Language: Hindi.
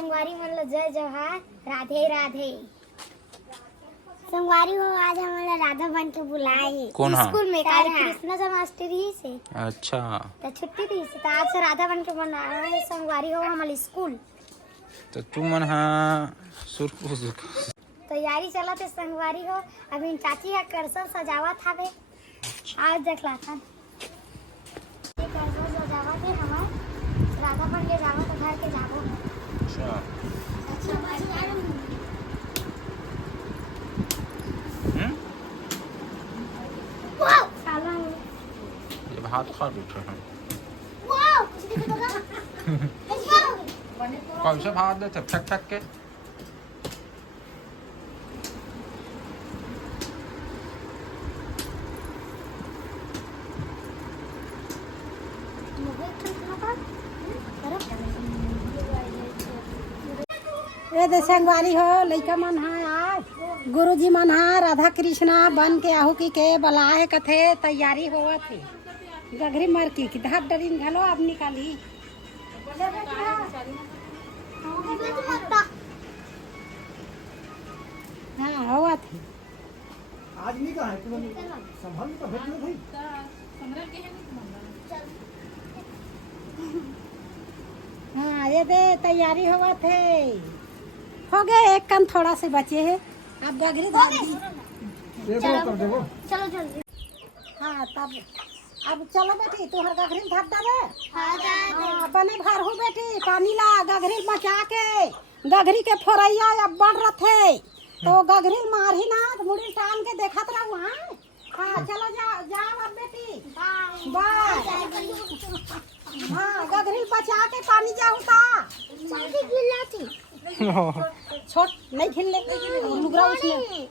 संगवारी मन ला जय जोहार, राधे राधे। संगवारी हो आज हमारा राधा बन के बुलाए कौन हा? स्कूल में काल कृष्ण जन्माष्टमी से अच्छा तो छुट्टी थी तो आज से राधा बन के बनाए संगवारी हो हमारे स्कूल। तो तू मन हा तैयारी चला थे संगवारी हो। अभी चाची का करसन सजावत हवे आज देखला था करसन सजावत है हमार राधा बन के जावत घर के जाबो। अच्छा वाओ साला ये भात खा बैठे हैं वाओ कौन से भात देते फेंक फेंक के ए दे संगवारी हो लइका मन हा आज गुरुजी मन हा राधा कृष्णा बन के आहू की के बलाए कथे तैयारी होवत हे गगरी मर की धाप डरीन घलो अब निकाली हाँ होवत हे आज नहीं कहा है संभाल तो भेज भाई हाँ ये दे तैयारी होवत है हो गए एक कम थोड़ा से बचे है अब गगरी धाप दी देखो कर देवो चलो जल्दी। हाँ तब अब चलो बेटी तुहर गगरी धाप दावे हाँ हाँ बने भर हो बेटी पानी ला गगरी मचा के गगरी के फोरैया अब बढ़ रथे तो गगरी मारही ना तो मुड़ी टान के देखत रहू हाँ चलो जाओ अब बेटी बाय हाँ गगरी बचा के पानी जाऊ ता जल्दी गिल्ला थी छोट नहीं खेलने लुगरा उसमें